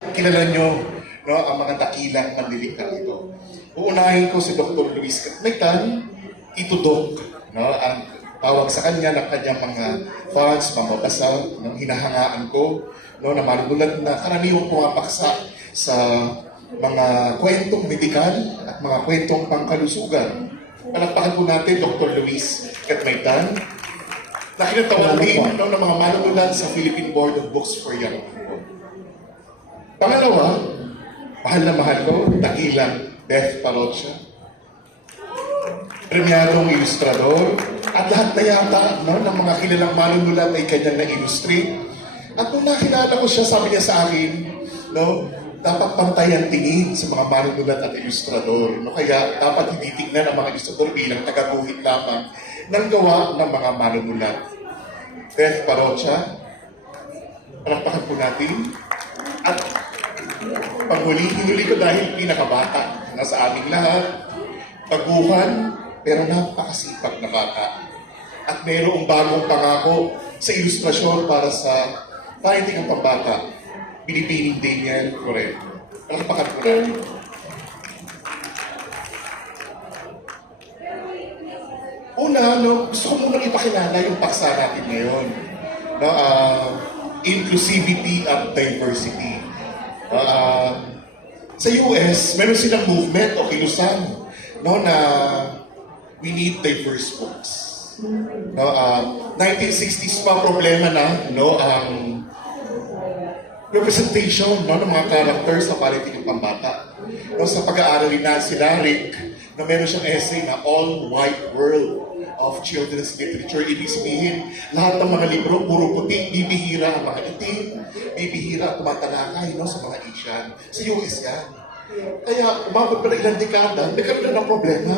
Kilala nyo, no, ang mga dakilang panlilikha ito. Uunahin ko si Dr. Luis Gatmaitan, Tito Dok, no, ang tawag sa kanya ng kanyang mga fans, mamabasa, no, hinahangaan ko, no, na malulat na karaniwang pumapaksa sa mga kwentong medikal at mga kwentong pangkalusugan. Palakpakan po natin Dr. Luis Gatmaitan, na kinatawan din ng mga manunulat sa Philippine Board of Books for Young People. Pangalawa, mahal na mahal ko, dakilang Beth Parrocha, premyadong ilustrador, at lahat na yata ng mga kilalang manunulat ay kanyang na-illustrate. At nung nakilala ko siya, sabi niya sa akin, no, dapat pantayan tingin sa mga manunulat at ilustrador. No? Kaya dapat hindi tingnan ang mga ilustrador bilang tagaguhit lamang ng gawa ng mga manunulat. Beth Parrocha, palakpakan po natin. At hinuli ko dahil pinakabata na sa aming lahat. Baguhan, pero napakasipag na bata. At mayroong bagong pangako sa ilustrasyon para sa pahinting ang pambata. Binibining Danielle Florendo. Palakpakan po natin. Una, no, gusto ko munang ipakilala yung paksa natin ngayon. No, Inclusivity at Diversity. Sa US, meron silang movement o kilusan, no, na we need diverse books. No, 1960s pa problema na, no, ang representation, no, ng mga characters sa paligid ng pambata. No, sa pag-aaral na sila, Rick, na meron siyang essay na All White World of Children's Literature. Ibig sabihin, lahat ng mga libro, puro puti, bibihira ang mga itim, bibihira at tumatalakay, no, sa mga Asian. Sa US yan. Kaya, umabot pa na ilang dekada, nagkaroon na ng problema,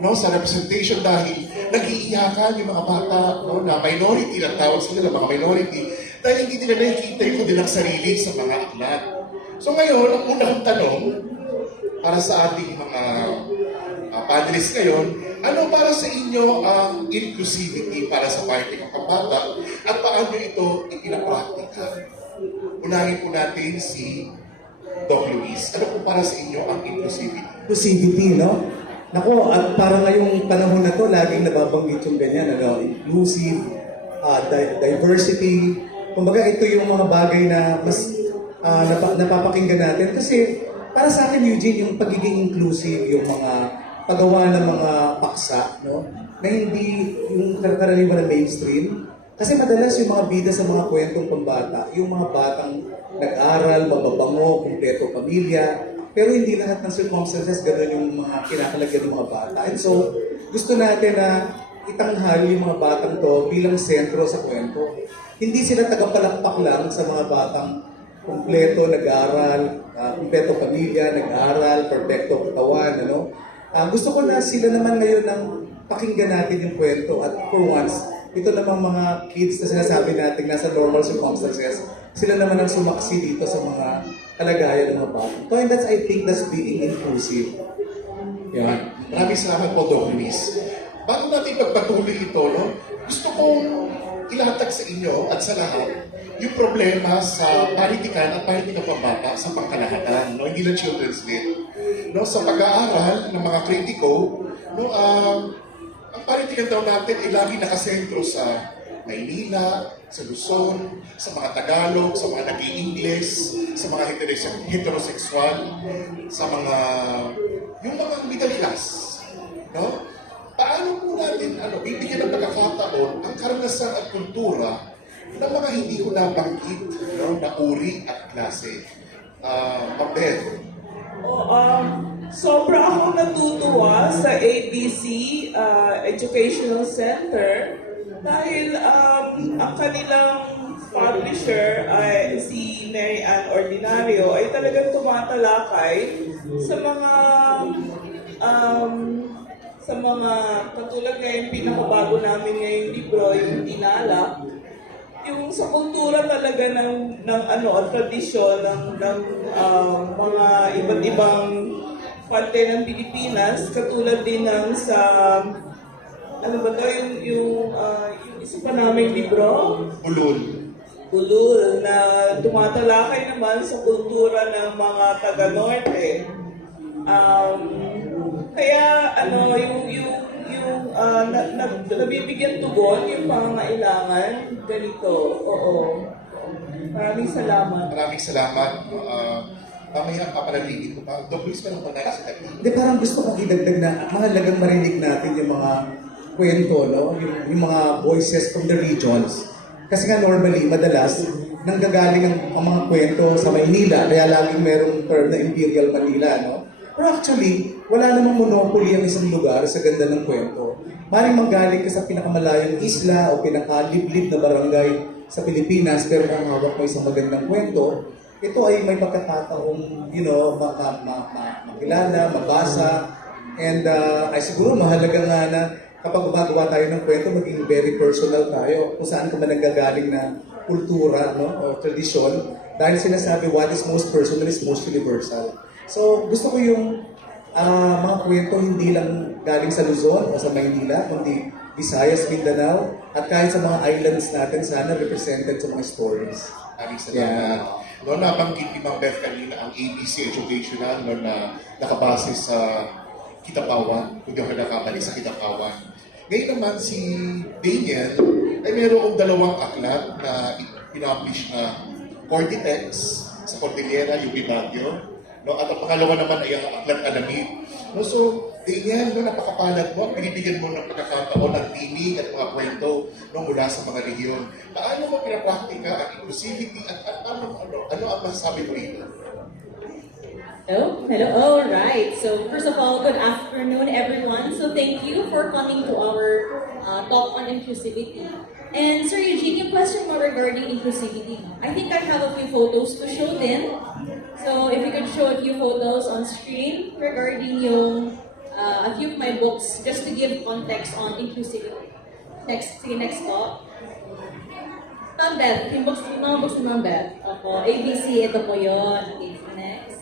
no, sa representation dahil nag-iiyakan yung mga bata, no, na minority, ang tawag sila ng mga minority, dahil hindi nila nakikita yung kanilang sarili sa mga aklat. So ngayon, ang unang tanong para sa ating mga panelists ngayon, ano para sa inyo ang inclusivity para sa pahinting ng pambata at paano ito ipinapraktika? Unahin po natin si Doc Luis. Ano po para sa inyo ang inclusivity? Inclusivity, no? Nako, at para ngayong panahon na to, laging nababanggit yung ganyan, ano? Inclusive, diversity. Kumbaga, ito yung mga bagay na mas napapakinggan natin. Kasi, para sa akin, Eugene, yung pagiging inclusive, yung mga paggawa ng mga paksa, no? Na hindi yung karaniwan na mainstream. Kasi madalas yung mga bida sa mga kwentong pambata, yung mga batang nag-aral, mababango, kumpleto pamilya, pero hindi lahat ng circumstances gano'n yung mga kinakalagyan ng mga bata. And so, gusto natin na itanghal yung mga batang to bilang sentro sa kwento. Hindi sila tagapalakpak lang sa mga batang kumpleto, nag-aral, kumpleto pamilya, nag-aral, perfecto katawan, ano? Gusto ko na sila naman ngayon ng pakinggan natin yung kwento at for once, ito namang mga kids na sinasabi natin nasa normal circumstances, sila naman ang sumaksi dito sa mga kalagayan ng mga bata. So, and I think that's being inclusive. Yan. Maraming salamat po, Doc Luis. Bago natin pagpatuloy ito, no, gusto kong ilatag sa inyo at sa lahat yung problema sa politikan at pahinting ng pambata sa pangkalahatan, no, hindi lang children's day. No, sa pag-aaral ng mga kritiko, no, ang politikan daw natin ay lagi nakasentro sa Maynila, sa Luzon, sa mga Tagalog, sa mga nag-i-Ingles, sa mga heterosexual, sa mga yung mga middle class, no? Paano po natin bibigyan ng pagkakataon ang karanasan at kultura ng mga hindi ko nabanggit, no, na uri at klase? Beth. Sobra akong natutuwa sa ABC Educational Center dahil ang kanilang publisher ay si Mary Ann Ordinario ay talagang tumatalakay sa mga katulad ngayon pinakabago namin ngayong libro, yung Dinala, yung sa kultura talaga ng tradisyon ng mga iba't ibang parte ng Pilipinas, katulad din ng sa yung isa pa naming libro, Ulol. ulul na tumatalakay naman sa kultura ng mga taga-Norte. Kaya nabibigyan tugon yung pangangailangan ganito. Oo. Maraming salamat. Maraming salamat. Mamaya papalaligid ko pa. Dok, please, meron pa tayo sa tabi. Hindi, parang gusto kong idagdag na mahalagang marinig natin yung mga kwento, no? Yung mga voices from the regions. Kasi nga normally, madalas, nanggagaling ang mga kwento sa Maynila, kaya laging merong term na Imperial Manila, no? Pero actually, wala namang monopoly ang isang lugar sa ganda ng kwento. Maring manggaling ka sa pinakamalayong isla o pinakaliblib na barangay sa Pilipinas, pero kung hawak mo isang magandang kwento, ito ay may pagkakataong, makilala, mabasa, and ay siguro mahalaga nga na kapag gumagawa tayo ng kwento, maging very personal tayo kung saan ka man nanggagaling na kultura, no, o tradisyon, dahil sinasabi what is most personal is most universal. So gusto ko yung mga kwento hindi lang galing sa Luzon o sa Maynila, kundi Visayas, Mindanao, at kahit sa mga islands natin, sana represented sa mga stories. Maraming salamat. No, nabanggit ni Ma'am Beth kanina ang ABC Educational na nakabase sa Kitapawan, kung di ako nakamali sa Kitapawan. Ngayon naman si Danielle ay mayroong dalawang aklat na pinapublish na Corditex sa Cordillera, UP Baguio. No, at ang pangalawa naman ay ang aklat Alamid. No, so, Danielle, no, napakapalad mo, pinibigyan mo ng pagkakataon ng tinig at mga kwento no, mula sa mga rehiyon. Paano mo pinapraktika ang inclusivity at ano ang masasabi mo rito? Hello? All right. So first of all, good afternoon, everyone. So thank you for coming to our talk on inclusivity. And Sir Eugene, yung question mo regarding inclusivity, I think I have a few photos to show them. So if you could show a few photos on screen regarding yung a few of my books, just to give context on inclusivity. Next po. Ma'am Beth, yung mga books ni Ma'am Beth. Opo, ABC, ito po yun. Okay, next.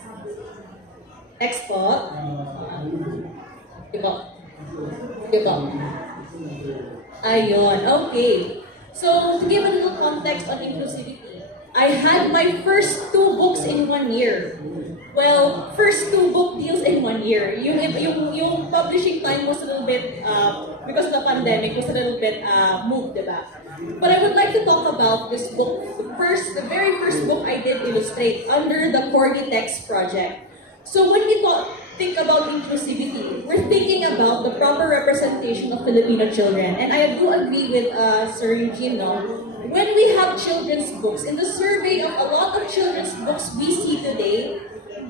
Next po. Diba? Ayun, okay. So, to give a little context on inclusivity, I had my first 2 books in 1 year. Well, first 2 book deals in 1 year. Yung publishing time was a little bit, because of the pandemic, was a little bit moved, diba? But I would like to talk about this book. The very first book I did illustrate under the Corditex project. So when we think about inclusivity, we're thinking about the proper representation of Filipino children. And I do agree with Sir Eugene, no? When we have children's books, in the survey of a lot of children's books we see today,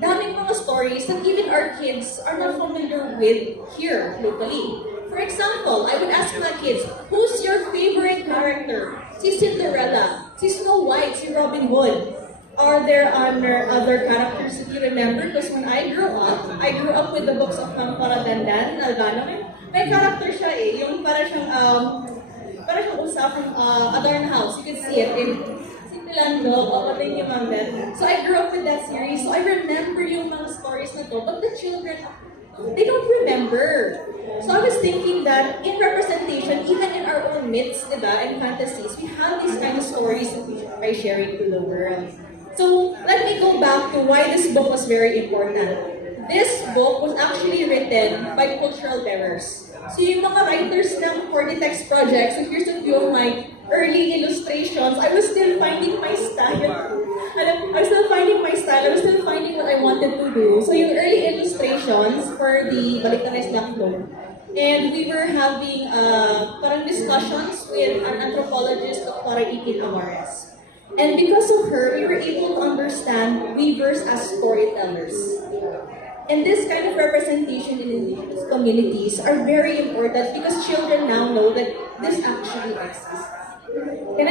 daming mga stories that even our kids are not familiar with here locally. For example, I would ask my kids, who's your favorite character? Si Cinderella, si Snow White, si Robin Hood. Are there other characters that you remember? Because when I grew up with the books of Kampara Dandan, Albano. May character siya eh, yung para siyang usapang Adorn House. You can see it in Sintilando, Opating yung Ma'am Beth. So I grew up with that series. So I remember yung mga stories na to. But the children, they don't remember. So I was thinking that in representation, even in our own myths, diba, and fantasies, we have these kind of stories that we should try sharing to the world. So let me go back to why this book was very important. This book was actually written by cultural bearers. So yung mga writers ng Corditex project, so here's a few of my early illustrations. I was still finding my style. I was still finding what I wanted to do. So yung early illustrations for the Baliktanes Daklo. And we were having parang discussions with an anthropologist, Dr. Ikin Amares. And because of her, we were able to understand weavers as storytellers. And this kind of representation in indigenous communities are very important because children now know that this actually exists. Can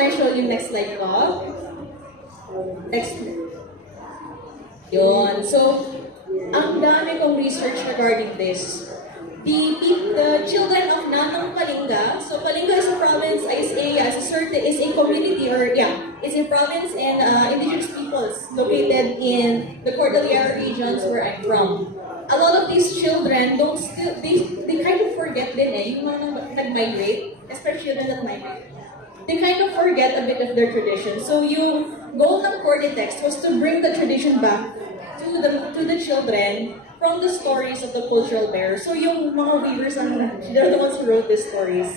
I show you next slide, Bob? Next. Yun. So, ang dami kong research regarding this. The children of Nanang Palinga, so Palinga is a province, is a community, it's a province and indigenous peoples located in the Cordillera regions where I'm from. A lot of these children they kind of forget din yung mga nag-migrate, especially children that migrate. they kind of forget a bit of their tradition. So yung goal ng Cordytext was to bring the tradition back to the children from the stories of the cultural bearers. So yung mga weavers, they're the ones who wrote these stories.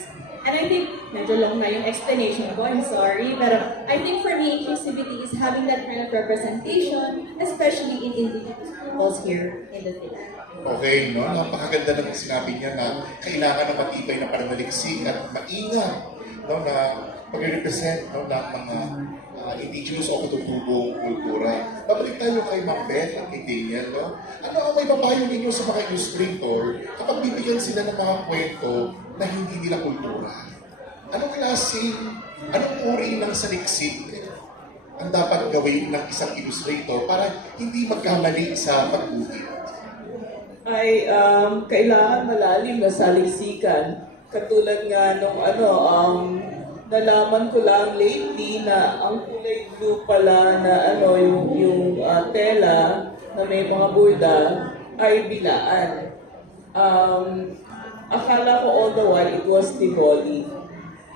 And I think, medyo long na yung explanation ko, I'm sorry, pero I think for me, inclusivity is having that kind of representation, especially in indigenous peoples here in the Philippines. Okay, no? Napakaganda ng sinabi niya na kailangan ng matibay na pananaliksik at maingat, no, na pag-represent, no, ng mga indigenous o katutubong kultura. Babalik tayo kay Ma'am Beth at kay Danielle, no? Ano ang may papayo ninyo sa mga illustrator kapag bibigyan sila ng mga kwento na hindi nila kultura? Anong anong uri ng saliksik ang dapat gawin ng isang illustrator para hindi magkamali sa pagguhit? Ay kailangan malalim na saliksikan. Katulad nga nung nalaman ko lang lately na ang kulay blue pala na yung tela na may mga burda ay bilaan. Akala ko all the while it was Tivoli.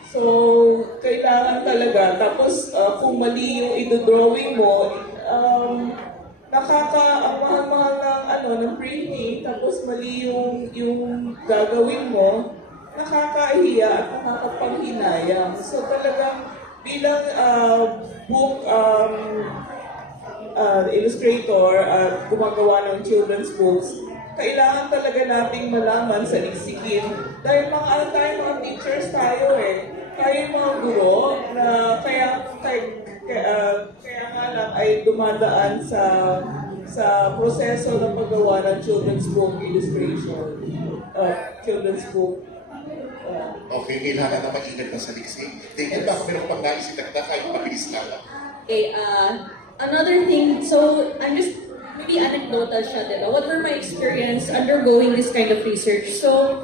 So, kailangan talaga. Tapos, kung mali yung idodrawing mo, ang mahal-mahal ng printing, tapos mali yung gagawin mo, nakakahiya at nakakapanghinayang. So, talagang bilang book illustrator at gumagawa ng children's books, kailangan talaga nating malaman sa liksikin. Dahil mga teachers tayo tayo yung mga guro na kaya nga lang ay dumadaan sa proseso ng paggawa ng children's book illustration, children's book. Okay, kailangan na mag-ingat na sa liksik. Tingnan ba kung meron pang naisitagda kahit mabilis lang. Okay, another thing, so I'm just maybe anecdotal siya, diba? What were my experience undergoing this kind of research? So,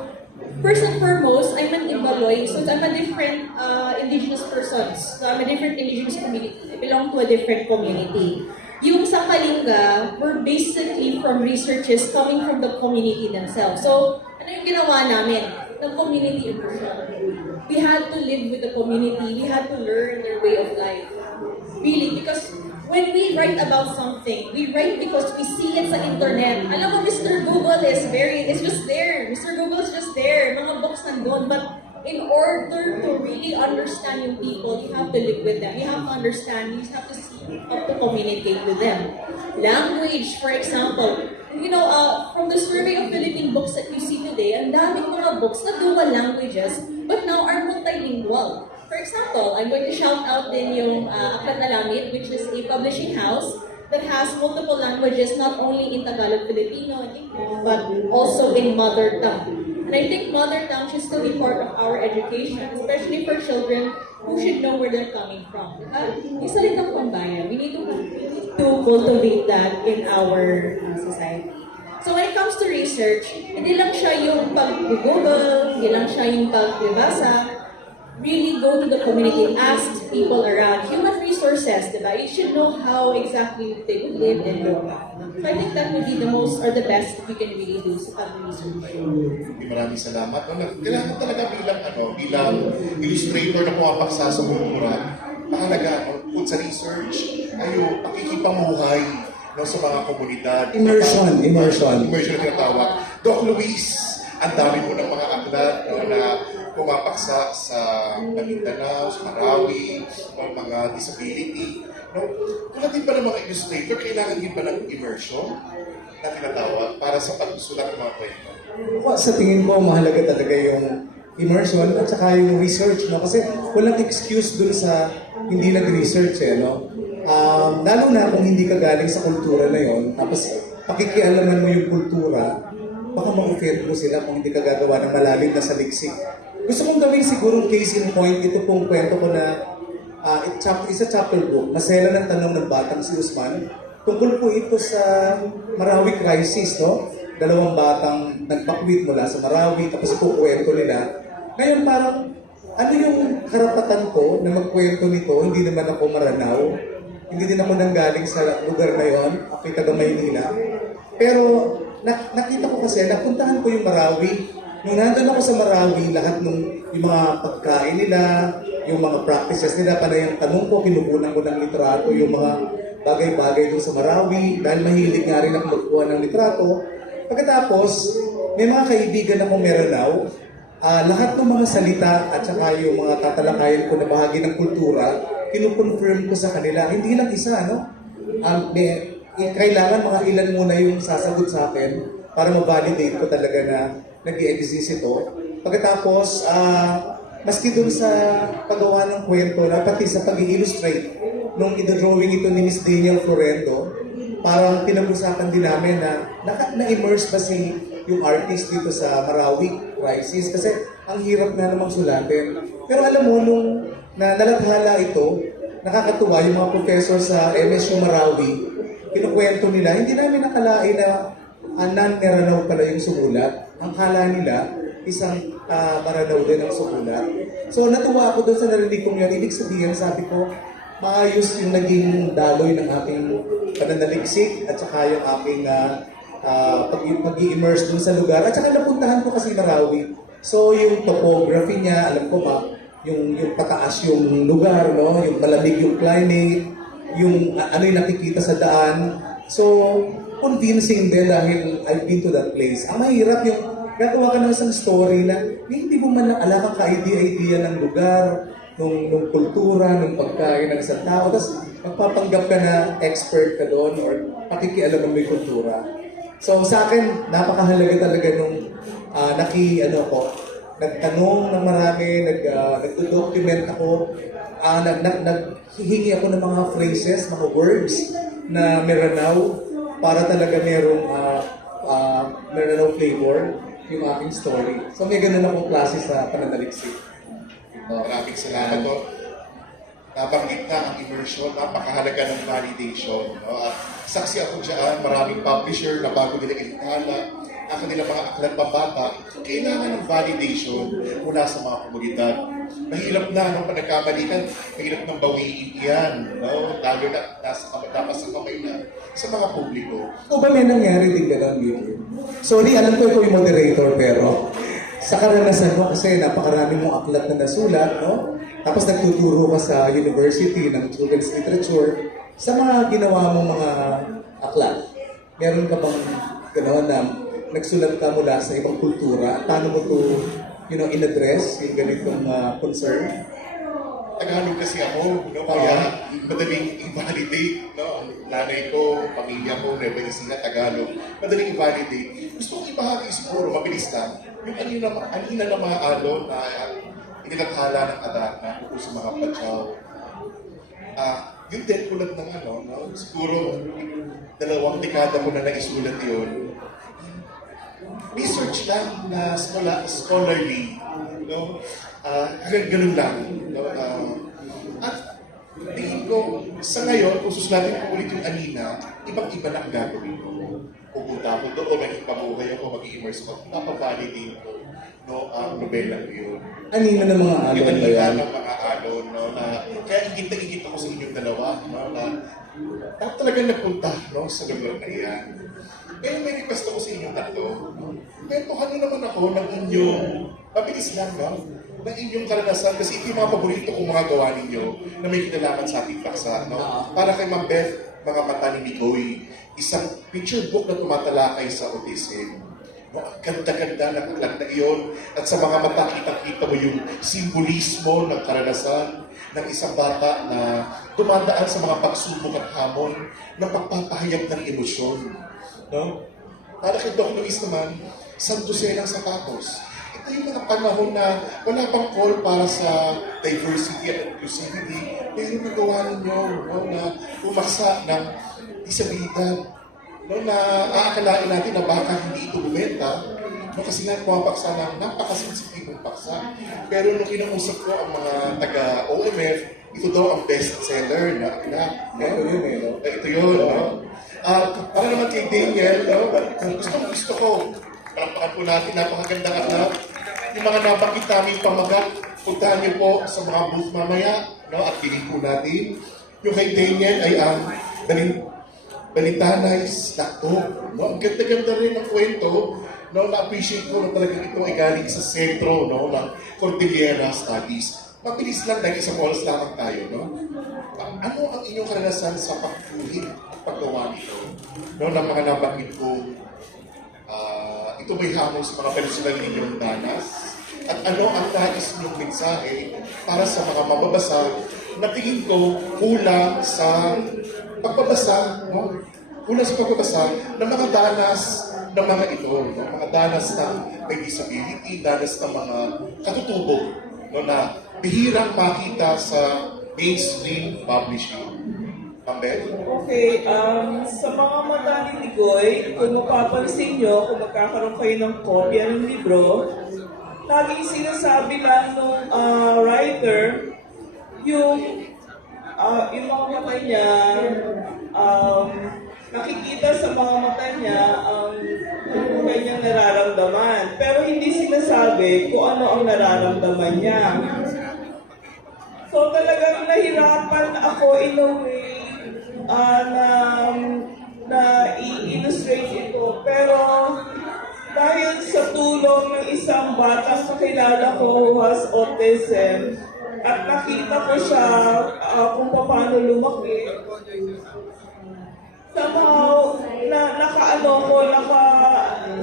first and foremost, I'm an Ibaloy, so I'm a different indigenous person. So, I'm a different indigenous community. I belong to a different community. Yung sa Kalinga were basically from researches coming from the community themselves. So, ano yung ginawa namin? The community immersion. We had to live with the community. We had to learn their way of life. Really, because when we write about something, we write because we see it sa internet. Alam mo, Mr. Google is just there. Mr. Google is just there. Mga books nandun. But in order to really understand yung people, you have to live with them. You have to understand. You have to see how to communicate with them. Language, for example. You know, from the survey of Philippine books that you see today, ang daming mga books na dual languages, but now are multilingual. For example, I'm going to shout out din yung Aklat na Langit, which is a publishing house that has multiple languages, not only in Tagalog, Filipino, and English, but also in mother tongue. And I think mother tongue should still be part of our education, especially for children who should know where they're coming from. Yung salitang pambayan, we need to cultivate that in our society. So when it comes to research, hindi lang siya yung pag-google, hindi lang siya yung pagbasa. Really go to the community, ask people around. Human resources, diba? You should know how exactly they would live and look. So I think that would be the most or the best we can really do sa pag-research. Maraming salamat. Kailangan talaga bilang illustrator na pumapaksa sa kultura, mahalaga kung sa research, pakikipamuhay sa mga komunidad. Immersion na tinatawag. Doc Luis, ang dami mo ng mga aklat na pumapaksa sa Mindanao, sa Marawi, mga disability. Tulad din ba ng mga illustrator, kailangan din ba ng immersion na tinatawag para sa pagsusulat ng mga kwento? Sa tingin ko, mahalaga talaga yung immersion at saka yung research, no? Kasi walang excuse dun sa hindi nag-research, no? Lalo na kung hindi ka galing sa kultura na yon, tapos pakikialaman mo yung kultura, baka ma-offend mo sila kung hindi ka gagawa ng malalim na saliksik. Gusto kong gawin siguro case in point, ito pong kwento ko na isa chapter book, Masela ng Tanong ng Batang si Usman. Tungkol po ito sa Marawi crisis, no? Dalawang batang nagpakwit mula sa Marawi, tapos kukwento nila. Ngayon parang, ano yung karapatan ko na magkwento nito? Hindi naman ako Maranao. Hindi din ako nanggaling sa lugar na yon, ako'y taga Maynila. Pero nakita ko kasi, napuntahan ko yung Marawi. Nung nandun ako sa Marawi, lahat yung mga pagkain nila, yung mga practices nila. Para yung tanong ko, kinukunan ko ng litrato, yung mga bagay-bagay dun sa Marawi, dahil mahilig nga rin ako magkuha ng litrato. Pagkatapos, may mga kaibigan akong Meranao, lahat ng mga salita at saka yung mga tatalakayan ko na bahagi ng kultura, kinukonfirm ko sa kanila. Hindi lang isa, no? Kailangan mga ilan muna yung sasagot sa akin para ma-validate ko talaga na nag-i-exist ito. Pagkatapos, maski dun sa paggawa ng kwento, na pati sa pag-i-illustrate, nung ito-drawing ito ni Miss Danielle Florendo, parang pinag-usapan din namin na na-immerse ba yung artist dito sa Marawi crisis, kasi ang hirap na namang sulatin. Pero alam mo, nung nalathala ito, nakakatuwa yung mga professor sa MSU Marawi, kinukwento nila, hindi namin nakalain na non-Meranao pala yung sumulat. Ang kala nila, isang Maranao din ang sumulat. So natuwa ako doon sa narinig kong yun. Ibig sabihin, sabi ko, maayos yung naging daloy ng aking pananaliksik at saka yung aking pag-i-immerse dun sa lugar. At saka napuntahan ko kasi Marawi. So yung topography niya, alam ko yung pataas yung lugar, no? Yung malamig yung climate, yung ano yung nakikita sa daan. So convincing din dahil I've been to that place. Ang mahirap yung gagawa ka ng isang story na hindi mo man lang alam ang ka-idea ng lugar, nung kultura, nung pagkain ng isang tao. Tapos magpapanggap ka na expert ka doon or pakikialam mo may kultura. So sa akin, napakahalaga talaga nung nagtanong ng marami, nagdo-document ako, naghihingi ako ng mga phrases, mga words na Meranao para talaga merong Meranao flavor yung aking story. So may ganun akong klase sa pananaliksik. Maraming salamat po. Nabanggit na ang immersion, napakahalaga ng validation. No? At saksi ako dyan, maraming publisher na bago nila ilitala ang kanilang mga aklat pambata, kailangan ng validation mula sa mga komunidad. Mahirap na nung nagkamalikan, mahirap nang bawiin yan. No? Lalo na nasa kamay na sa mga publiko. O ba may nangyari din gano'n, Eugene? Sorry, alam ko ikaw yung moderator, pero sa karanasan mo kasi napakaraming mong aklat na nasulat, no? Tapos nagtuturo ka sa university ng children's literature. Sa mga ginawa mong mga aklat, meron ka bang gano'n na nagsulat ka mula sa ibang kultura? At paano mo ito, in-address yung ganitong concern? Tagalog kasi ako, no? Kaya madaling i-validate, no? Ang nanay ko, pamilya ko, Nueva Ecija, Tagalog, madaling i-validate. Gusto kong ibahagi siguro, mabilis lang, yung anina na mga alon na inilaghala ng Adana o sa mga Pachaw. Yung din ulat ng no? Siguro 2 dekada ko na naisulat yun. Research lang na scholarly, no? Ganun lang, no? At tingin ko, sa ngayon, kung susulatin ko ulit yung anina, ibang-iba na ang gagawin ko. Pupunta ako doon, naging pabuhay ako, mag-i-immerse ako, napavalidate ko, no, ang nobelang yun. Anino ng mga alon yung ba yan? ng mga alon, no, na, kaya igit ako sa inyong dalawa, no, na talagang nagpunta, no, sa lugar na yan. Kaya may request ako sa inyong tatlo, kwentuhan nyo naman ako ng inyong, mabilis lang, no, ng inyong karanasan, kasi ito yung mga paborito kong mga gawa ninyo na may kinalaman sa ating paksa, no? Para kay Ma'am Beth, Mga Mata ni Mikoy, isang picture book na tumatalakay sa autism. No, ang ganda-ganda ng aklat na iyon. At sa mga mata, kita-kita mo yung simbolismo ng karanasan ng isang bata na dumadaan sa mga pagsubok at hamon na pagpapahayag ng emosyon. No? Para kay Doc Luis naman, Santo Selang Sapatos. Ito yung mga panahon na wala pang call para sa diversity at inclusivity, pero nagawa ninyo, no, na umaksa ng disabilidad, no, na aakalain natin na baka hindi ito bumenta, no, kasi nga pumapaksa ng napakasensitibong paksa. Pero nung kinausap ko ang mga taga-OMF, ito daw ang bestseller na aklat. Ito yun eh, no? Ito yun, no? Para naman kay Danielle, no? Gusto ko, palakpakan po natin, napakagandang aklat. Yung mga nabanggit namin pamagat, puntahan niyo po sa mga booth mamaya, no? At bilhin po natin. Yung kay Danielle ay ang Balitanay's Dakto. No? Ang ganda-ganda rin ng kwento, no? Na-appreciate ko na talagang ito ay galing sa sentro, no? Ng Cordillera Studies. Mabilis lang dahil isang oras lamang tayo, no? Ano ang inyong karanasan sa pagkuhin at paggawa nito? No, ng mga nabanggit ko, ito may hamon sa mga personal ninyong danas? At ano ang nais ninyong mensahe para sa mga mababasa na tingin ko kulang sa pagbabasa, no? Kulang sa pagbabasa ng mga danas ng mga ito, no? Mga danas ng may disability, danas ng mga katutubo, no? Na bihirang makita sa mainstream publishing. Beth? Okay, sa mga mata ni Ligoy, kung mapapansin nyo, kung magkakaroon kayo ng kopya ng libro, laging sinasabi lang nung writer, yung mga mata niya, nakikita sa mga mata niya ang kanyang nararamdaman. Pero hindi sinasabi kung ano ang nararamdaman niya. So talagang nahirapan ako in a way na i-illustrate ito. Pero dahil sa tulong ng isang batang kakilala ko who has autism, at nakita ko siya kung paano lumaki, somehow,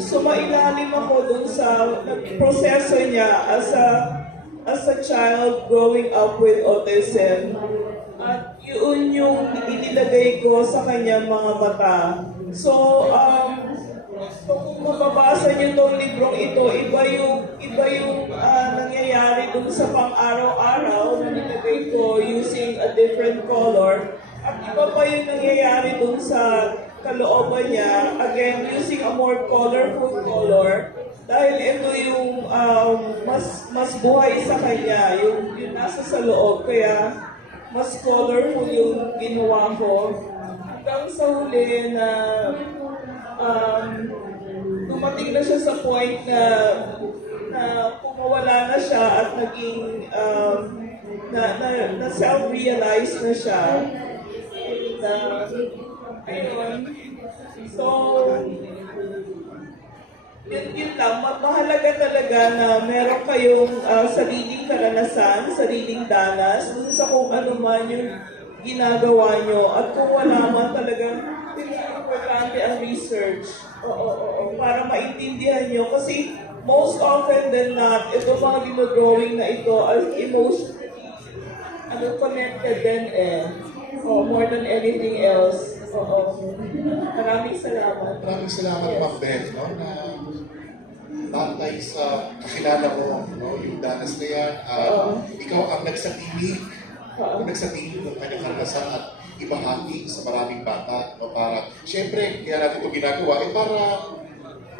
sumailalim ako dun sa proseso niya as a child growing up with autism. At yun yung inilagay ko sa kanyang mga mata. So kung mababasa niyo tong librong ito, iba yung nangyayari dun sa pang-araw-araw na nilagay ko using a different color. At iba pa yung nangyayari dun sa kalooban niya, again, using a more colorful color. Dahil ito yung mas buhay sa kanya, yung nasa sa loob. Kaya mas colorful yung ginawa ko. Hanggang sa huli na dumating na siya sa point na kung mawala na siya at naging na self-realize na siya. Ayun. So, yun lang. Mahalaga talaga na meron kayong sariling karanasan, sariling danas, sa kung ano man yung ginagawa nyo. At kung wala man talagang importante ang research. Oo. Para maintindihan nyo. Kasi most often than not, ito mga dinodrawing na ito as emotionally connected din more than anything else. Maraming salamat. Maraming salamat, Ma'am Beth, no? Na batay sa kakilala mo, no? Yung danas na yan, ikaw ang nagsatimik. Nagsatimik ng kanyang karanasan at ibahagi sa maraming bata. No? Para, syempre, kaya natin ito ginagawa, para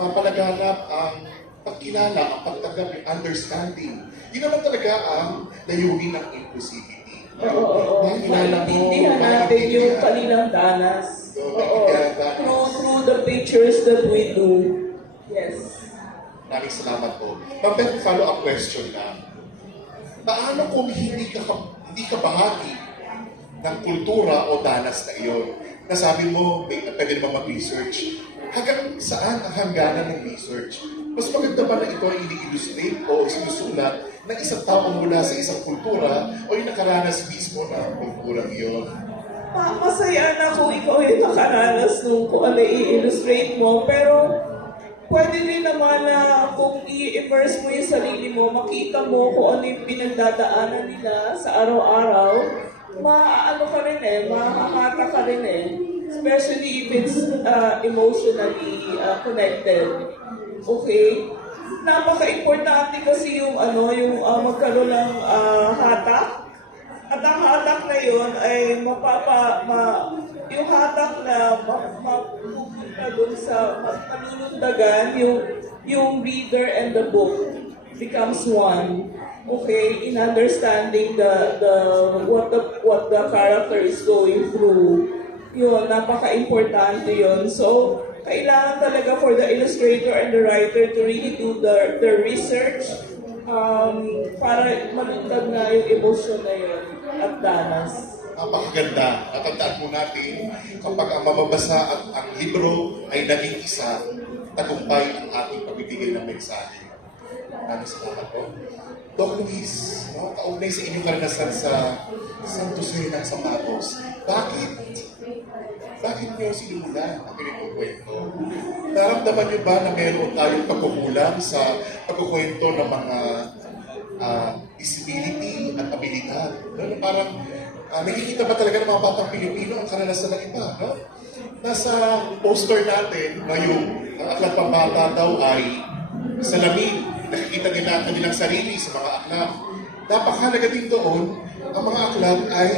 mapalaganap ang pagkilala, ang pagtanggap, yung understanding. Yun naman talaga ang layunin ng inclusivity. Maintindihan natin yung kanilang danas. Through the pictures that we do. Yes. Maraming salamat po. Ma'am Beth, follow-up question lang. Paano kung hindi ka bahagi ng kultura o danas na iyon? Nasabi mo, pwede naman mag-research. Hanggang saan ang hangganan ng research? Mas maganda ba na ito ay ini-illustrate o sinusulat ng isang tao mula sa isang kultura o yung nakaranas mismo ng kulturang iyon? Masaya na kung ikaw ay nakaranas nung kung ano i-illustrate mo, pero pwede rin naman na kung i-immerse mo yung sarili mo, makita mo kung ano yung pinagdadaanan nila sa araw-araw, maaano ka rin mahahata ka rin especially if it's emotionally connected. Okay? Napaka-importante kasi yung magkaroon ng hatak. At ang hatak na yun ay yung hatak na mapupunta dun sa malulundagan, yung reader and the book becomes one. Okay, in understanding what the character is going through. Yun, napaka-importante yun. So, kailangan talaga for the illustrator and the writer to really do the research para malundag na yung emosyon na yun at danas. Napakaganda. Natandaan po natin kapag ang mababasa at ang libro ay naging isa, tagumpay ang ating pagbibigay ng mensahe. Maraming salamat po. Doc Luis, no, kaugnay sa inyong karanasan sa Santo Suyo ng Sapatos, bakit niyo sinimulan ang ganitong kwento? Naramdaman niyo ba na meron tayong pagkukulang sa pagkukwento ng mga disability at abilidad? No? Parang nakikita ba talaga ng mga batang Pilipino ang karanasan ng iba? No? Nasa poster natin ngayong ang Aklat Pambata daw ay salamin. Nakikita nila ang kanilang sarili sa mga aklat. Napakahalaga din doon, ang mga aklat ay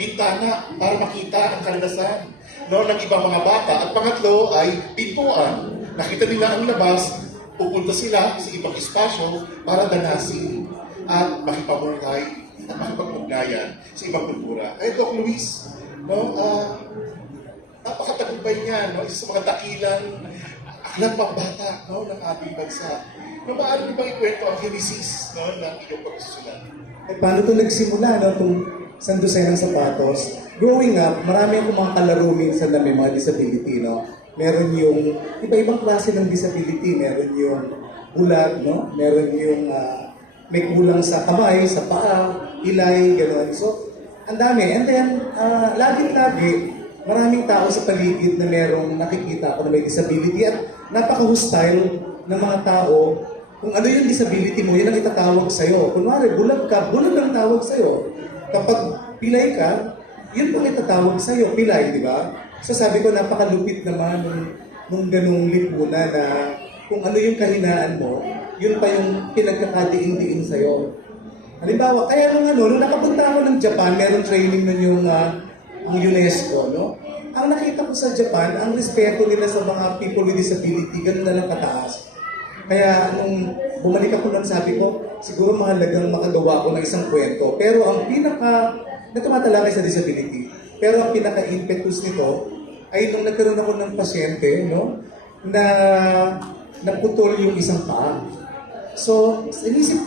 bintana para makita ang karanasan ng ibang mga bata. At pangatlo ay pintuan. Nakita nila ang labas, pupunta sila sa ibang espasyo para danasin at makipamungkay at makipag-ugnayan sa ibang kultura. Kaya Doc Luis, napakatagumpay niya, isa sa mga dakilang aklat pambata ng ating bansa. Maaari niyo bang ikwento ang genesis ng iyong pagsusulat? At paano ito nagsimula, itong Santo Suyo ng Sapatos? Growing up, marami akong mga kalaro minsan na may mga disability, Meron yung iba-ibang klase ng disability. Meron yung bulag, Meron yung may kulang sa kamay, sa paa, ilay, gano'n. So, ang dami. And then, lagi-lagi, maraming tao sa paligid na merong nakikita ako na may disability at napaka-hostile ng mga tao. Kung ano yung disability mo, yan ang itatawag sa'yo. Kunwari, bulag ka, bulag ang tawag sa'yo. Kapag pilay ka, yun pang itatawag sa'yo, pilay, di ba? So sabi ko, napakalupit naman nung ganung lipunan na kung ano yung kahinaan mo, yun pa yung pinagkakadiin-diin sa'yo. Halimbawa, kaya nung nakapunta ako ng Japan, meron training nun yung ang UNESCO, Ang nakita ko sa Japan, ang respeto nila sa mga people with disability, ganun na lang kataas. Kaya nung bumalik ako lang, sabi ko, siguro mahalagang makagawa ko ng isang kwento. Pero ang nagkamatalakay sa disability, pero ang pinaka-impetus nito ay nung nagkaroon ako ng pasyente, na naputol yung isang paa. So, nag-isip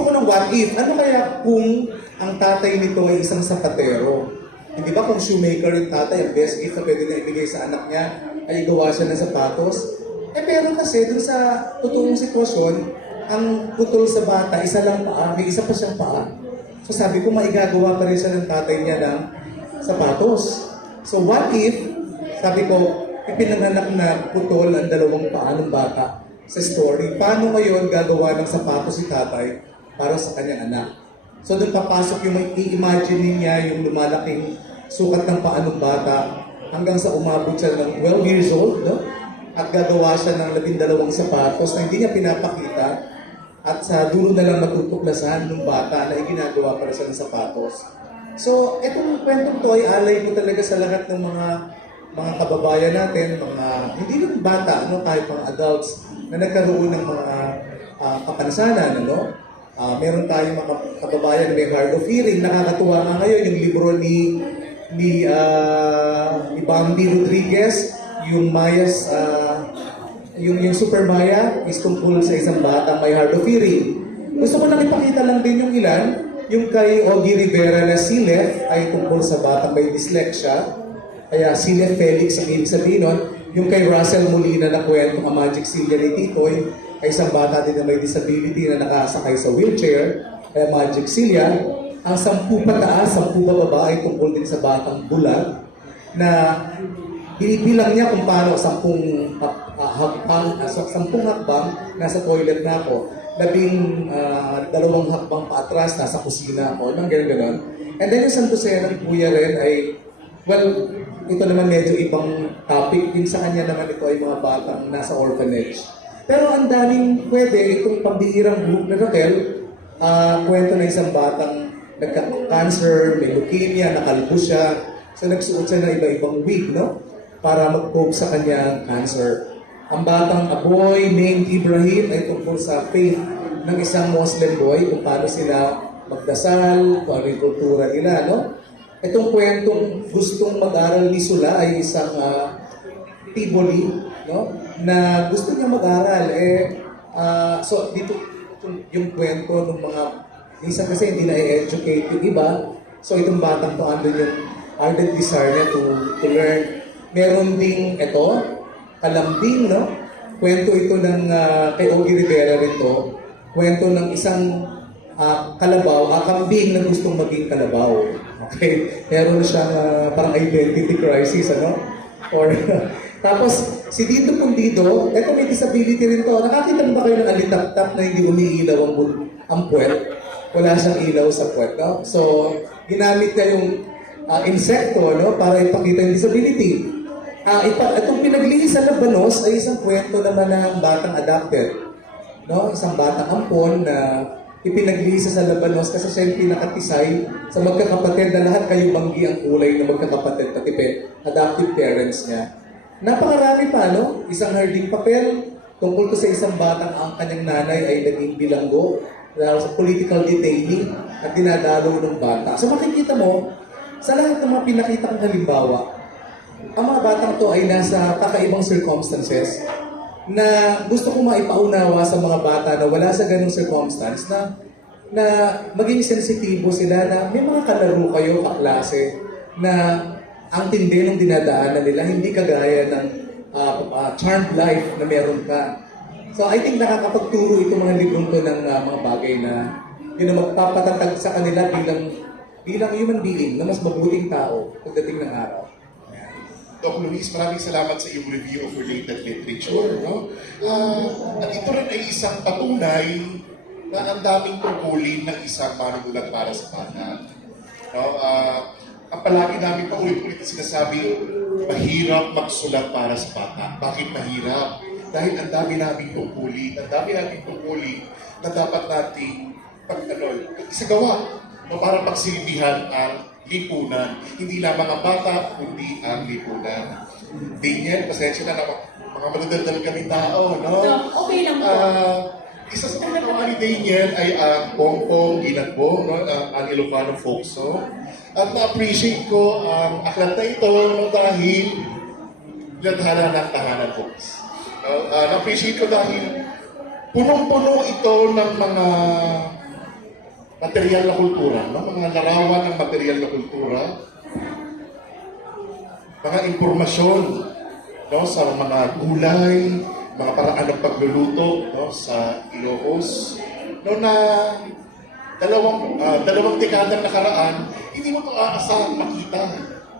ako ng what if. Ano kaya kung ang tatay nito ay isang sapatero? Hindi ba kung shoemaker yung tatay, ang best gift na pwede na ibigay sa anak niya ay gawa siya ng sapatos? Pero kasi dun sa totoong sitwasyon, ang putol sa bata, isa lang paa, may isa pa siyang paa. So sabi ko, maigagawa pa rin siya ng tatay niya ng sapatos. So what if, sabi ko, ipinanganak na putol ang dalawang paa ng bata sa story. Paano ngayon gagawa ng sapatos si tatay para sa kanyang anak? So doon papasok yung i-imagine niya yung lumalaking sukat ng paa ng bata hanggang sa umabot siya ng 12 years old, At gagawa siya ng 12 sapatos na hindi niya pinapakita at sa dulo na lang matutuklasan ng bata na iginagawa para siya ng sapatos. So, itong kwentong to ay alay ko talaga sa lahat ng mga kababayan natin, mga hindi lang bata, kahit mga adults na nagkaroon ng mga kapansanan, meron tayong mga kababayan na may hard of hearing. Nakakatuwa nga ngayon yung libro ni Bambi Rodriguez, yung Mayas, yung Super Maya is tungkol sa isang bata may hard of hearing. Gusto ko lang ipakita lang din yung ilan. Yung kay Ogie Rivera na Silef ay tungkol sa batang may dyslexia. Kaya Silef Felix ang ibig sabihin nun. Yung kay Russell Molina na kwento ang Magic Silya ni Titoy ay isang bata din na may disability na nakasakay sa wheelchair. Kaya Magic Silya. Ang 10 pataas, 10 bababa ay tungkol din sa batang bulag na binibilang niya kung paano 10 hakbang nasa toilet na ako. 12 hakbang paatras nasa kusina ako. Nang gano'n. And then yung Santo Suyo ng Kuya rin ay, well, ito naman medyo ibang topic. Yung sa kanya naman ito ay mga batang nasa orphanage. Pero ang daming pwede, itong pambihirang group na Raquel, kwento na isang batang nagka-cancer, may leukemia, nakalbo siya. So nagsuot siya ng iba-ibang wig, para mag-cope sa kanyang cancer. Ang batang aboy named Ibrahim ay tungkol sa faith ng isang Muslim boy, kung paano sila magdasal, kung ano yung kultura nila, Itong kwentong gustong mag-aral ni Sula ay isang Tiboli, na gusto niya mag-aral. So dito yung kwento ng mga, minsan kasi hindi na-educate yung iba. So itong batang to, andun yung ardent desire niya to learn. Meron ding kalambing, kwento ito ng kay Ogie Rivera rito. Kwento ng isang kalabaw, kambing na gustong maging kalabaw. Okay? Meron na siyang parang identity crisis, ano? Or, tapos, si Tito Pundido, eto may disability rin to. Nakakita mo ba kayo ng alitap-tap na hindi umiilaw ang puwet? Wala siyang ilaw sa puwet, no? So, ginamit niya yung insekto, no? Para ipakita yung disability. Itong pinaglihis sa labanos ay isang kwento naman ng batang adopted. No? Isang batang ampon na ipinaglisa sa labanos kasi siya yung pinakatisay sa magkakapatid na lahat kayo banggi ang kulay na magkakapatid pati adoptive parents niya. Napakarami pa, no? Isang harding papel tungkol to sa isang batang ang kanyang nanay ay naging bilanggo dahil sa political detaining at dinadalo ng bata. So makikita mo, sa lahat ng mga pinakita kong halimbawa, ang mga batang to ay nasa kakaibang circumstances na gusto ko maipaunawa sa mga bata na wala sa ganung circumstance na maging sensitibo sila na may mga kalaro kayo, kaklase, na ang tindi ng dinadaanan nila hindi kagaya ng charmed life na meron ka. So I think nakakapagturo itong mga librong to ng mga bagay na magpapatatag sa kanila bilang human being na mas mabuting tao pagdating ng araw. Doc Luis, maraming salamat sa iyong review of related literature. No? At ito rin ay isang patunay na ang daming tungkulin ng isang manunulat para sa bata. No? Ang palagi namin paulit-ulit sinasabi, mahirap magsulat para sa bata. Bakit mahirap? Dahil ang dami naming tungkulin, na dapat natin isagawa para pagsilbihan ang lipunan. Hindi lamang ang bata, kundi ang lipunan. Danielle, pasensya na mga madadaldal kami tao, no? Okay lang po. Isa sa mga nawa ni Danielle ay ang Pongpong Ginagbo, no? Ang Ilocano folk song. At na-appreciate ko ang aklat na ito no? Dahil ladhana ng tahanan, folks. Na-appreciate ko dahil punong-puno ito ng mga material na kultura, no? Mga larawan ng material na kultura, mga impormasyon, no? Sa mga gulay, mga paraan ng pagluluto, no? Sa Ilocos, no? Na dalawang dekadang nakaraan, hindi mo ito aasahang makita,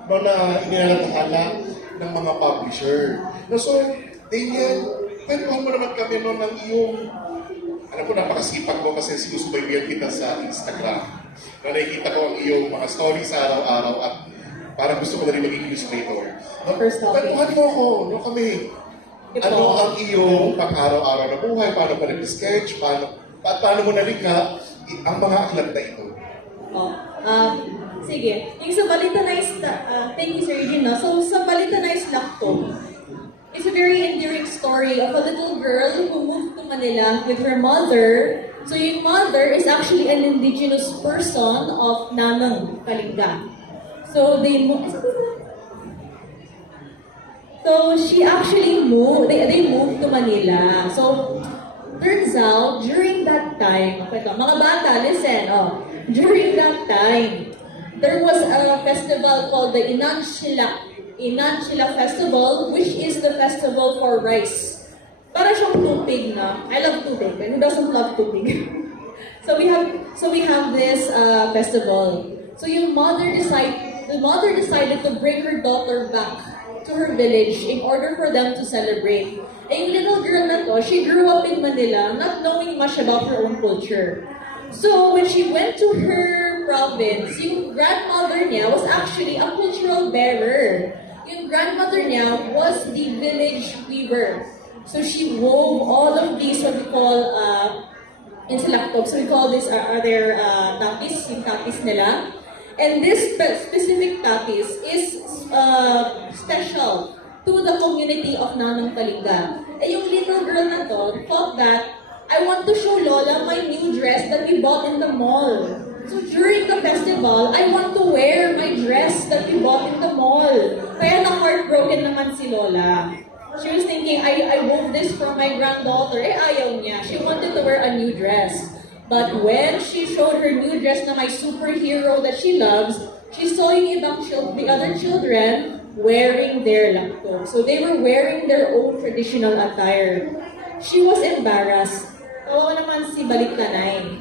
no? Na inilalathala ng mga publisher. No? So, Daniel, kwentuhan mo naman kami no, ng iyong alam ko, napakasipag mo kasi sinusubaybayan kita sa Instagram. Nakikita ko ang iyong mga stories araw-araw at parang gusto ko na rin maging illustrator. Kwentuhan mo ako, no kami. Ano ang iyong pang-araw-araw na buhay? Paano ka nag-sketch? Paano mo nalika ang mga aklat na ito? Sige. Yung sa Balitanized, thank you Sir Eugene. No? So sa Balitanized Lakto, it's a very endearing story of a little girl who moved to Manila with her mother. So yung mother is actually an indigenous person of Lanang, Kalinga. So they moved. So she actually moved. They moved to Manila. So turns out during that time, mga bata, listen. During that time, there was a festival called the Inanchila Festival, which is the festival for rice. Para siyang tupig na. I love tupig. And who doesn't love tupig? So we have this festival. So the mother decided to bring her daughter back to her village in order for them to celebrate. And yung little girl na to, she grew up in Manila, not knowing much about her own culture. So when she went to her province, yung grandmother niya was actually a cultural bearer. Yung grandmother niya was the village weaver. So she wove all of these what we call in Silactog. So we call this their tapis, yung tapis nila. And this specific tapis is special to the community of Nanang Kalinga. Eh yung little girl na to thought that I want to show Lola my new dress that we bought in the mall. So during the festival, I want to wear my dress that we bought in the mall. Kaya na-heartbroken naman si Lola. She was thinking, I wove this for my granddaughter. Eh, ayaw niya. She wanted to wear a new dress. But when she showed her new dress na my superhero that she loves, she saw yung the other children wearing their laptop. So they were wearing their own traditional attire. She was embarrassed. Kawawa naman si Baliktanay.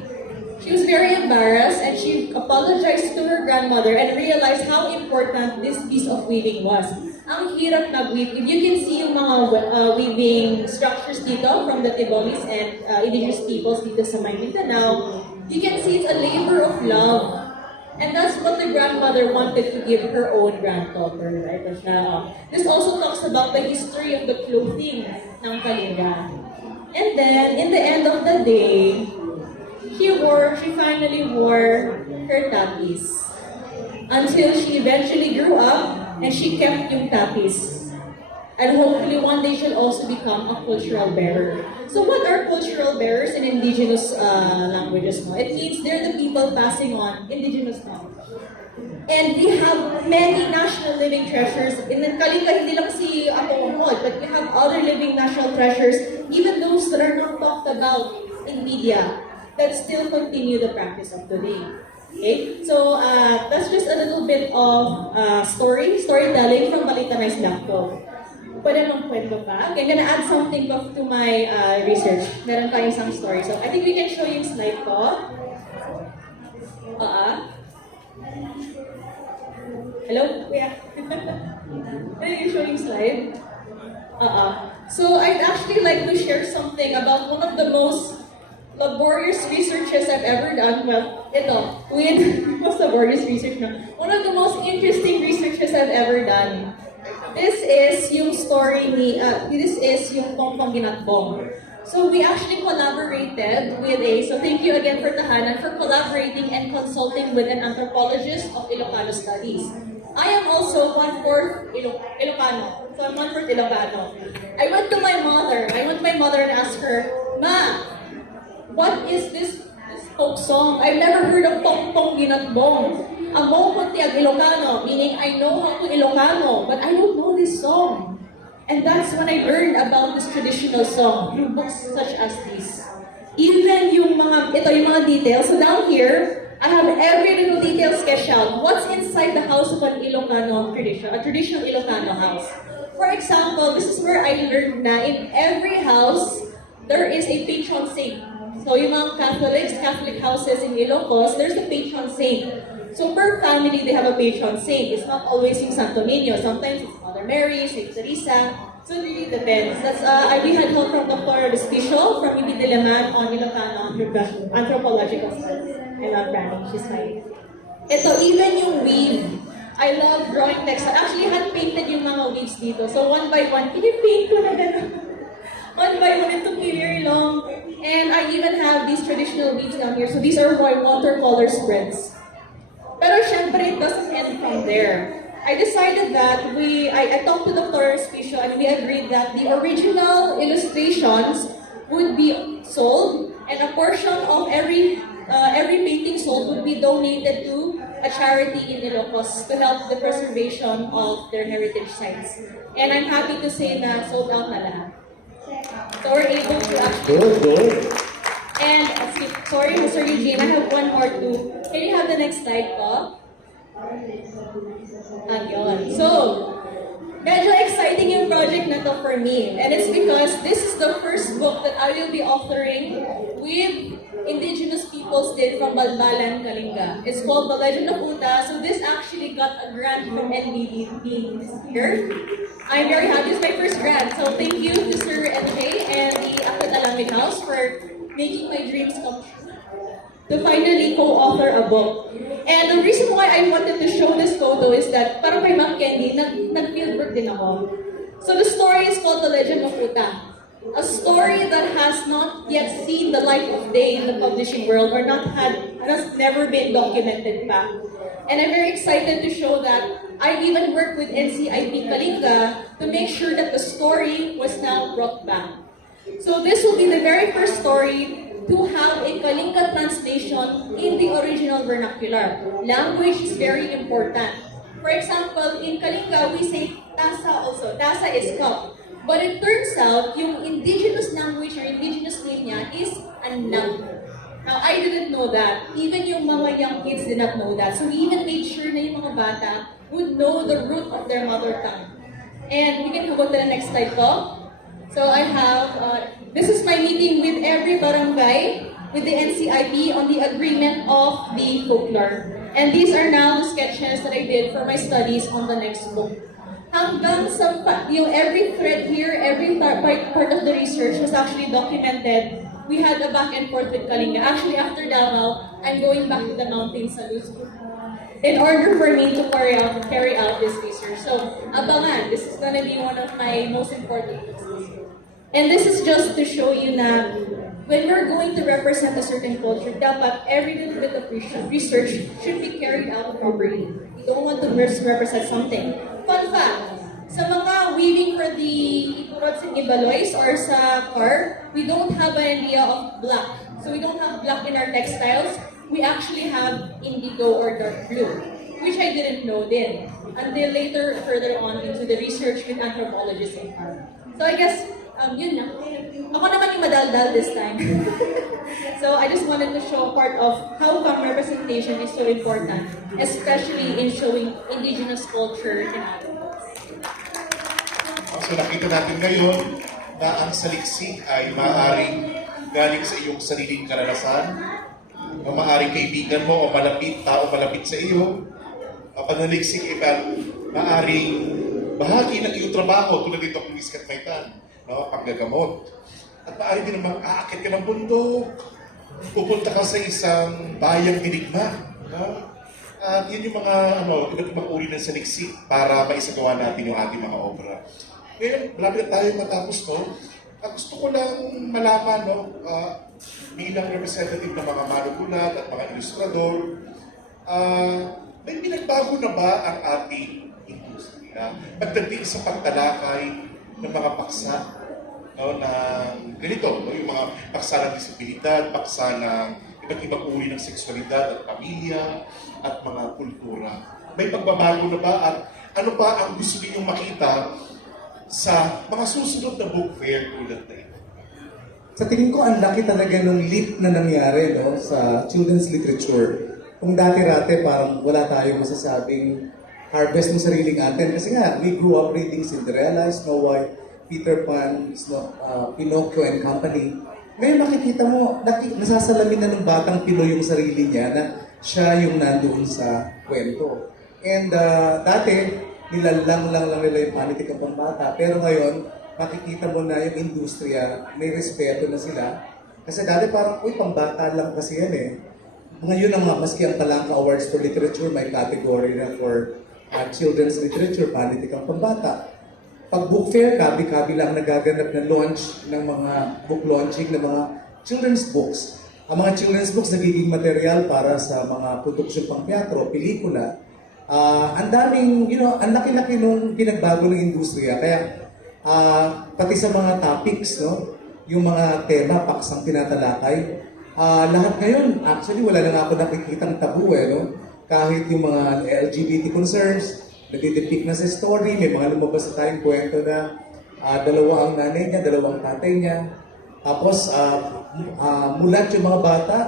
She was very embarrassed and she apologized to her grandmother and realized how important this piece of weaving was. Ang hirap nag-weave. If you can see yung mga weaving structures dito from the Tibolis and indigenous peoples dito sa Mindanao, you can see it's a labor of love. And that's what the grandmother wanted to give her own granddaughter, right? This also talks about the history of the clothing ng Kalinga. And then, in the end of the day, she finally wore her tapis. Until she eventually grew up and she kept yung tapis. And hopefully one day she'll also become a cultural bearer. So what are cultural bearers in indigenous languages? No? It means they're the people passing on indigenous knowledge. And we have many national living treasures. In Kalinga, hindi lang si Apongod, but we have other living national treasures, even those that are not talked about in media, that still continue the practice of today. Okay? So that's just a little bit of storytelling from Balitanay's laptop. Pwede mong kwento pa. Okay, I'm gonna add something to my research. Meron tayong isang story. So I think we can show yung slide ko. Hello? Yeah. Can you show yung slide? So I'd actually like to share something about one of the most laborious researches I've ever done. Well, most laborious research na. One of the most interesting researches I've ever done. This is yung story this is yung Pongpong Ginatbong. So we actually collaborated with so thank you again for Tahanan for collaborating and consulting with an anthropologist of Ilocano studies. I am also 1/4 Ilocano. So I'm 1/4 Ilocano. I went to my mother and asked her, Ma, what is this folk song? I've never heard of Pongpong Ginatbong. Among kunti ag Ilocano, meaning I know how to Ilocano, but I don't know this song. And that's when I learned about this traditional song through books such as this. Even yung mga details. So down here, I have every little detail sketched out. What's inside the house of an Ilocano tradition, a traditional Ilocano house. For example, this is where I learned na in every house, there is a patron saint. So yung mga Catholic houses in Ilocos, there's a patron saint. So per family, they have a patron saint. It's not always yung Santo Niño. Sometimes it's Mother Mary, Saint Teresa. So it really depends. That's we had help from Dr. Despicio from UP Diliman on Ilocano anthropological studies. I love Granny. She's fine. Ito, even yung weave. I love drawing text. I actually hand-painted yung mga weaves dito. So one by one, pinipaint ko na gano'n. One by one, it took me very long. And I even have these traditional weaves down here. So these are my watercolor spreads. Pero syempre, it doesn't end from there. I decided that I talked to Dr. Despicio and we agreed that the original illustrations would be sold and a portion of every painting sold would be donated to a charity in Ilocos to help the preservation of their heritage sites. And I'm happy to say na sold out na lahat. So we're able to actually... Good. And, sorry, Mr. Eugene, I have one more too. Can you have the next slide po? Ayun. So, medyo exciting yung project na to for me. And it's because this is the first book that I will be authoring with indigenous peoples did from Balbalan, Kalinga. It's called The Legend of Uta. So this actually got a grant from NBDP this year. I'm very happy. It's my first grant. So thank you to Sir MJ and the Akad Alamid House for making my dreams come true. To finally co-author a book. And the reason why I wanted to show this photo is that parang kay Ma'am Candy, nag-fieldwork din ako. So the story is called The Legend of Uta. A story that has not yet seen the light of day in the publishing world or has never been documented pa. And I'm very excited to show that I even worked with NCIP Kalinga to make sure that the story was now brought back. So this will be the very first story to have a Kalinga translation in the original vernacular. Language is very important. For example, in Kalinga, we say tasa also. Tasa is cup. But it turns out, yung indigenous language or indigenous name niya is Anang. Now, I didn't know that. Even yung mga young kids did not know that. So we even made sure na yung mga bata would know the root of their mother tongue. And we can go to the next slide po. So I have, this is my meeting with every barangay with the NCIP on the agreement of the folklore. And these are now the sketches that I did for my studies on the next book. Hanggang sa, every thread here, every part of the research was actually documented. We had a back and forth with Kalinga. Actually, after Davao, I'm going back to the mountains sa Luzon in order for me to carry out this research. So, abangan, this is gonna be one of my most important books this year. And this is just to show you na when we're going to represent a certain culture, dapat every little bit of research should be carried out properly. You don't want to misrepresent something. Fun fact, sa mga weaving for the iturot sa Ibaloys or sa car, we don't have an idea of black. So we don't have black in our textiles. We actually have indigo or dark blue, which I didn't know then, until later, further on into the research with anthropologists and art. So I guess, yun na. Ako naman yung madaldal this time. So I just wanted to show part of how come representation is so important, especially in showing indigenous culture in our books. So nakita natin ngayon na ang saliksik ay maaaring galing sa iyong sariling karanasan, o maaaring kaibigan mo o tao malapit sa iyo. Ang panaliksik ay maaaring bahagi ng iyong trabaho tulad dito kung Gatmaitan, no? Panggagamot. At maaari din namang aakit ka ng bundok, pupunta ka sa isang bayang tinigma. No? At yun yung mga iba't ibang uri ng saliksik para maisagawa natin yung ating mga obra. Ngayon, malapit na tayo matapos, no? Gusto ko lang malaman, no? Bilang representative ng mga manugulat at mga ilustrador, may pinagbago na ba ang ating industriya pagdating sa pagtalakay ng mga paksa, no, ng ganito, no, yung mga paksa ng disibilidad, paksa ng iba't ibang uri ng sexualidad at pamilya at mga kultura. May pagbabago na ba at ano pa ang gusto ninyong makita sa mga susunod na book fair tulad na ito? Sa tingin ko, ang laki talaga ng leap na nangyari, no, sa children's literature. Kung dati-rate, parang wala tayong masasabing harvest ng sariling atin. Kasi nga, we grew up reading Cinderella, Snow White, Peter Pan, Pinocchio and Company. Ngayon makikita mo, nasasalamin na ng batang Pinoy yung sarili niya na siya yung nandoon sa kwento. And dati, nilalang lang nila yung panitikang pambata. Pero ngayon, makikita mo na yung industriya, may respeto na sila. Kasi dati parang, pambata lang kasi yan eh. Ngayon ang maski ang Palangka Awards for Literature, may category na for children's literature, panitikang pambata. Pag book fair, kabi-kabi lang nagaganap na launch ng mga book launching ng mga children's books. Ang mga children's books nagiging material para sa mga produksyon pang teatro, pelikula. Ang daming, ang laki-laki nung pinagbago ng industriya. Kaya, pati sa mga topics, no, yung mga tema, paksang tinatalakay, lahat ngayon, actually, wala na ako nakikitang tabu, no? Kahit yung mga LGBT concerns, nadidepict na sa story, may mga lumabas na tayong kwento na dalawa ang nanay niya, dalawang tatay niya. Tapos, mulat yung mga bata,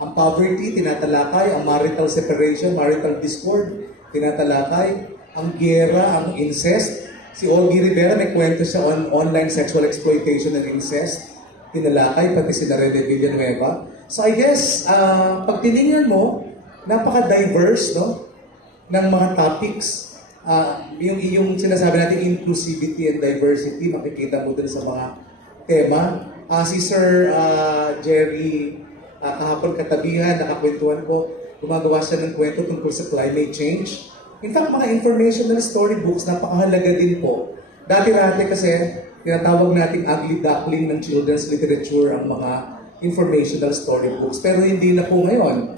ang poverty, tinatalakay, ang marital separation, marital discord, tinatalakay, ang gera, ang incest. Si Olgie Rivera, may kwento siya on online sexual exploitation and incest. Tinalakay, pati si Narede Villanueva. So I guess, pag tinignan mo, napaka-diverse, no, ng mga topics. Yung sinasabi natin, inclusivity and diversity, makikita mo dun sa mga tema. Si Sir Jerry, kahapon katabihan, nakakwentuhan ko, gumagawa siya ng kwento tungkol sa climate change. In fact, mga informational storybooks, napakahalaga din po. Dati-rati kasi, tinatawag nating ugly duckling ng children's literature ang mga informational storybooks. Pero hindi na po ngayon.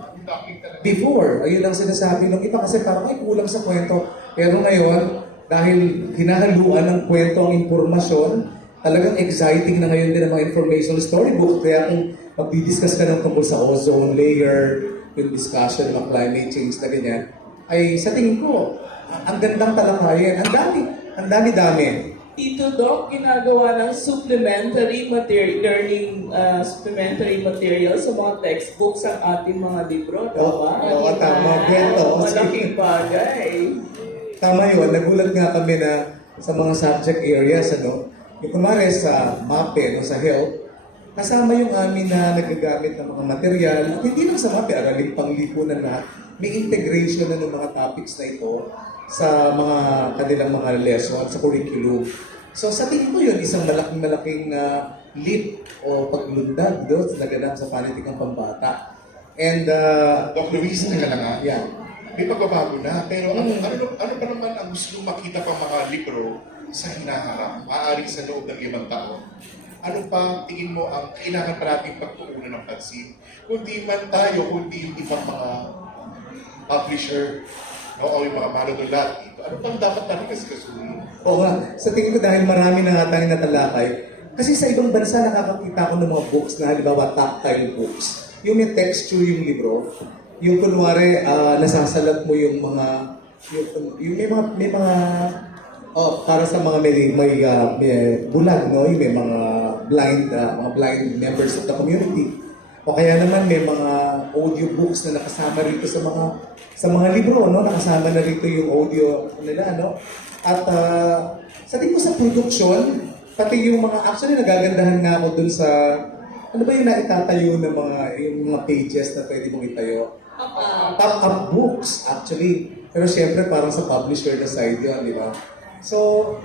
Before, ayun ang sinasabi nung iba kasi parang ay kulang sa kwento. Pero ngayon, dahil hinahaluan ng kwento ang impormasyon, talagang exciting na ngayon din ang mga informational storybook. Kaya kung magdi-discuss ka ng tungkol sa ozone layer, yung discussion ng climate change na ganyan, ay sa tingin ko, ang gandang talakayan. Ang dami-dami. Tito Dok, ginagawa ng supplementary material sa mga textbooks ang ating mga libro, tama? Oo, tama. Kwento. Malaking bagay. tama yun, nagulat nga kami na sa mga subject areas, ano, yung kunwari sa MAPE, no, sa health, kasama yung amin na nagagamit ng mga material, at hindi lang sa MAPE, araling panglipunan na, may integration na ng mga topics na ito sa mga kanilang mga lesson, sa curriculum. So sa tingin ko yun, isang malaking-malaking leap o paglundag doon sa naganap sa panitikang pambata. And, Doc Luis, teka lang ha. yeah. May pagbabago na, pero ano pa naman ang gusto mong makita pang mga libro sa hinaharap, maaaring sa loob ng 5 taon? Ano pa tingin mo ang kailangan pa natin pagtuunan ng pansin? Kundi man tayo, kundi yung ibang mga publisher, no, o yung mga manunulat dito. Ano pang dapat natin kasi kasuhin? Oo nga, sa tingin ko dahil marami na nga tayong natalakay, kasi sa ibang bansa nakakakita ko ng mga books na halimbawa tactile books. Yung may texture yung libro, yung kunwari nasasalat mo yung mga yung may mga para sa mga may bulag, no, yung may mga blind members of the community. O kaya naman may mga audiobooks na nakasama rito sa mga libro, no, nakasama na rito yung audio nila, no. At sa tingin ko sa production, pati yung mga actually nagagandahan nga ako dun sa ano ba yung naitatayo ng mga pages na pwede mong itayo? Pop-up books, actually. Pero siyempre, parang sa publisher na side yun, di ba? So,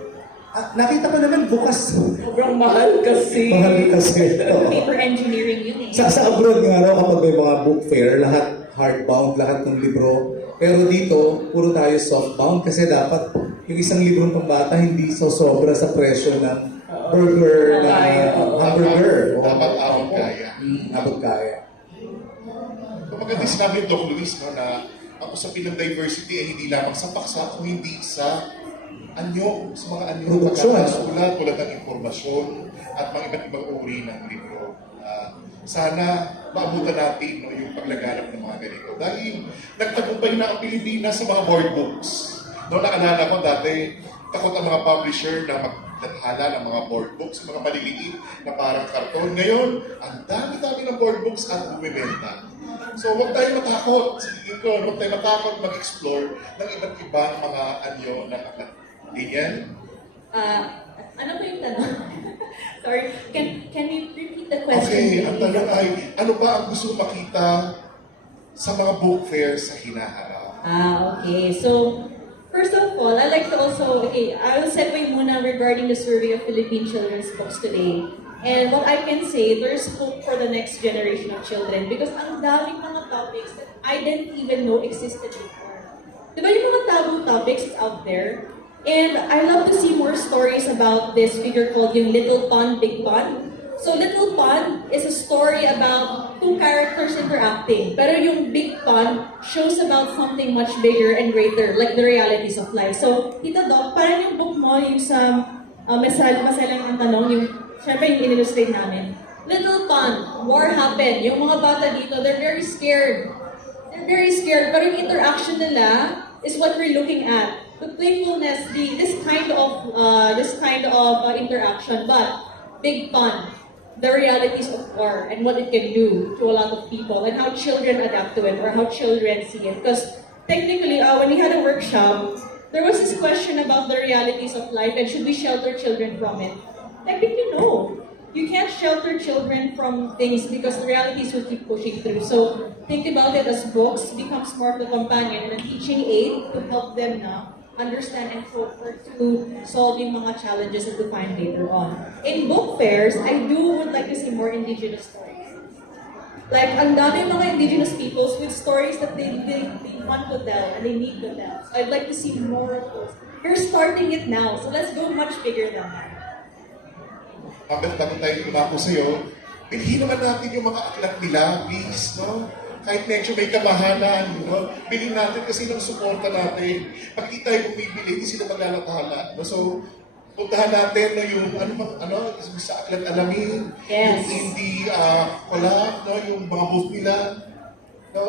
nakita ko naman bukas. Sobrang mahal kasi. Mahal kasi. Paper engineering yun eh. Sa abroad nga raw, kapag may mga book fair, lahat hardbound, lahat ng libro. Pero dito, puro tayo softbound kasi dapat yung isang librong pambata hindi sobra sa presyo ng burger na hamburger. Dapat abot kaya. Abot kaya. Maganda sinabi ni Doc Luis, no, na ang usapin ng diversity ay hindi lamang sa paksa, kung hindi sa anyo, sa mga anyo ng pagkakasulat, tulad ng impormasyon at mga iba't ibang uri ng libro. Sana maabutan natin, no, yung paglaganap ng mga ganito. Dahil nagtagumpay na ang Pilipinas sa mga board books. No, naalala ko dati, takot ang mga publisher na magdadhala ng mga board books, mga maliliit na parang karton. Ngayon, ang dami-dami ng board books at bumibenta. So, huwag tayo matakot. Sige ko, huwag tayo matakot mag-explore ng iba't ibang mga anyo ng aklat. Ganyan? Ano ba yung tanong? Sorry, can you repeat the question? Okay, ang tanong ay, ano ba ang gusto makita sa mga book fair sa hinaharap? Okay. So, first of all, I'd like to also, I will segue muna regarding the survey of Philippine children's books today. And what I can say, there's hope for the next generation of children because ang daming mga topics that I didn't even know existed before. Diba yung mga taboo topics out there? And I love to see more stories about this figure called yung Little Pond, Big Pond. So Little Pond is a story about two characters interacting. Pero yung Big Pond shows about something much bigger and greater, like the realities of life. So, Tito Dok, parang yung book mo, yung sa masalang ang tanong, yung syempre yung in-illustrate namin. Little Pond, war happened. Yung mga bata dito, they're very scared. They're very scared, pero yung interaction nila is what we're looking at. The playfulness, this kind of interaction, but Big Pond, the realities of war and what it can do to a lot of people and how children adapt to it or how children see it. Because technically, when we had a workshop, there was this question about the realities of life and should we shelter children from it? Technically, no. You can't shelter children from things because the realities will keep pushing through. So think about it as books becomes more of a companion and a teaching aid to help them now understand and cope to solve yung mga challenges that we find later on. In book fairs, I would like to see more indigenous stories. Like, ang dami mga indigenous peoples with stories that they want to tell and they need to tell. So I'd like to see more of those. You're starting it now, so let's go much bigger than that. Beth, bago tayo lumako sa'yo, bilhin naman natin yung mga aklat nila, please, no? Kahit medyo may kamahalan, no? Bilhin natin kasi ng suporta natin. Pag di tayo bumibili, hindi sila maglalathala. No? So, puntahan natin no, yung sa aklat alamin, Yes. yung indie collab, no? Yung mga book nila, no?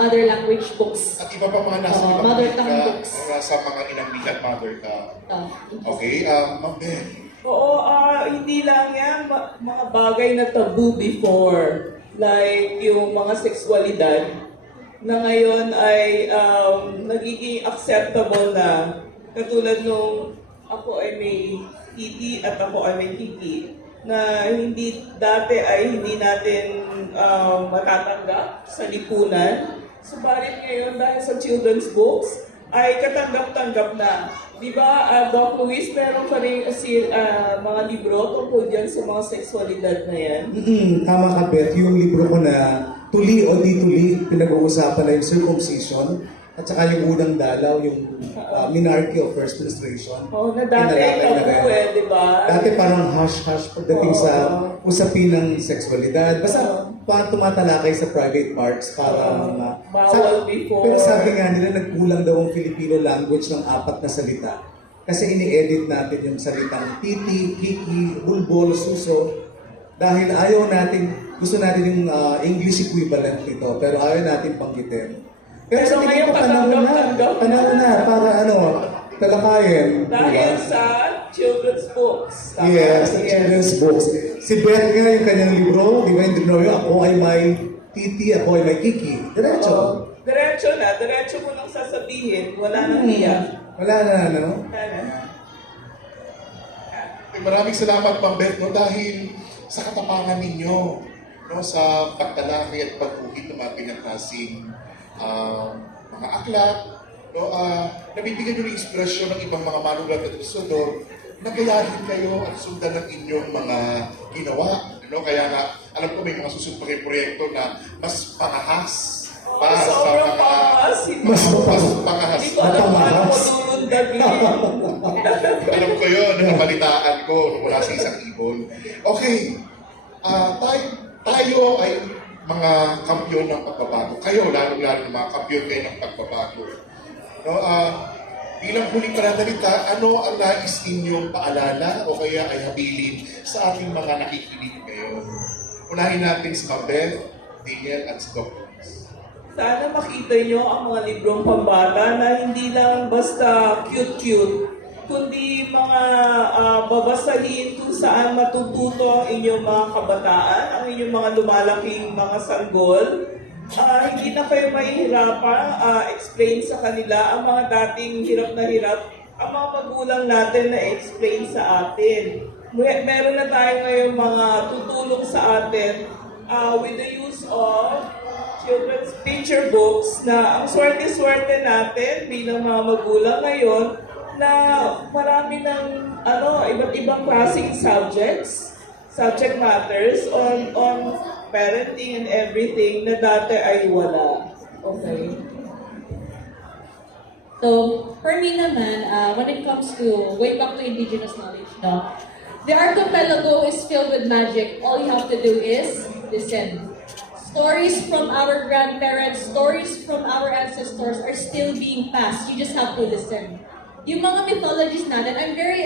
Other language books. At iba pa mga nasa ibang mother wika, tongue books. nasa mga inang wika at mother tongue. Okay, Ma'am Beth. Oo, hindi lang yan. Mga bagay na taboo before. Like yung mga sexualidad. na ngayon ay nagiging acceptable na. Katulad nung ako ay may titi at ako ay may kiki na hindi dati ay hindi natin matatanggap sa lipunan. Subalit ngayon dahil sa children's books ay katanggap-tanggap na. Di ba, Doc Luis, meron pa rin mga libro tungkol dyan sa mga sexualidad na yan? Tama ka, Beth. Yung libro ko na tuli o di tuli, pinag-uusapan na yung circumcision at saka yung unang dalaw, yung minarchy of first menstruation. Oh, na dati tabu di ba? Dati parang hush-hush pagdating sa usapin ng sexualidad. Basta tumatalakay sa private parts para bawal before. Pero sabi nga nila, nagkulang daw ang Filipino language ng 4 na salita. Kasi ini-edit natin yung salitang titi, kiki, bulbol, suso. Dahil gusto natin yung English equivalent nito, pero ayaw natin banggitin. Pero sa tingin ko panahon na para talakayin. Dahil sa children's books. Yes, sa children's books. Si Beth nga yung kanyang libro, di ba yung libro yun, ako ay may titi, ako ay may kiki. Diretso. Diretso mo nang sasabihin, wala nang hiya. Wala na, no? Maraming salamat, Ma'am Beth, dahil sa katapangan ninyo, sa pagtalaki at pagkuhit ng mga pinakasing mga aklat, nabibigyan nyo ng inspirasyon ng ibang mga manulat at usunod na gayahin kayo at sundan ng inyong mga ginawa. Kaya nga, alam ko may mga susunod pa kayong proyekto na mas pangahas para sa sobrang mga... pangahas. Mas pangahas. Hindi ko alam paano mo dulundagin. Alam ko yun, nakabalitaan ko nung wala sa isang ibon. Okay, tayo ay mga kampiyon ng pagbabago. Kayo, lalo-lalo ng mga kampiyon kayo ng pagbabago. Bilang huling pananalita, ano ang nais ninyong paalala o kaya ay habilin sa ating mga nakikinig ngayon? Unahin natin si Beth, Danielle at si Dok. Sana makita nyo ang mga librong pambata na hindi lang basta cute-cute, kundi mga babasahin kung saan matututo ang inyong mga kabataan, ang inyong mga lumalaking mga sanggol. Hindi na kayo mahihirapan explain sa kanila ang mga dating hirap na hirap, ang mga magulang natin na explain sa atin. Meron na tayo ngayon mga tutulong sa atin with the use of children's picture books na ang swerte-swerte natin bilang mga magulang ngayon na marami ng iba't ibang klaseng subject matters on parenting and everything na dati ay wala. Okay? So, for me naman, when it comes to going back to indigenous knowledge, the archipelago is filled with magic. All you have to do is listen. Stories from our grandparents, stories from our ancestors are still being passed. You just have to listen. Yung mga mythologies natin, I'm very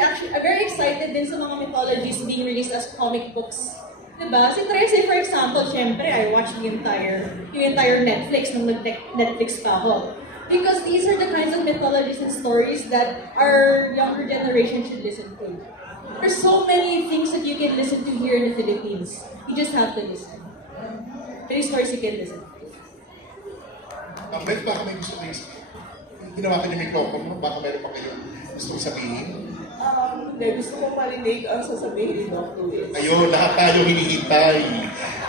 excited din sa mga mythologies being released as comic books. Diba? Si Tracy, for example, syempre, I watched yung entire Netflix nung nag-Netflix pa ako. Because these are the kinds of mythologies and stories that our younger generation should listen to. There's so many things that you can listen to here in the Philippines. You just have to listen. Many stories you can listen to. Beth, baka may gusto kayo ginawa ka yung microphone, baka meron pa kayo gusto sabihin? Gusto ko marinig ang sasabihin ni Dr. Luis. Ayun, lahat tayo hinihintay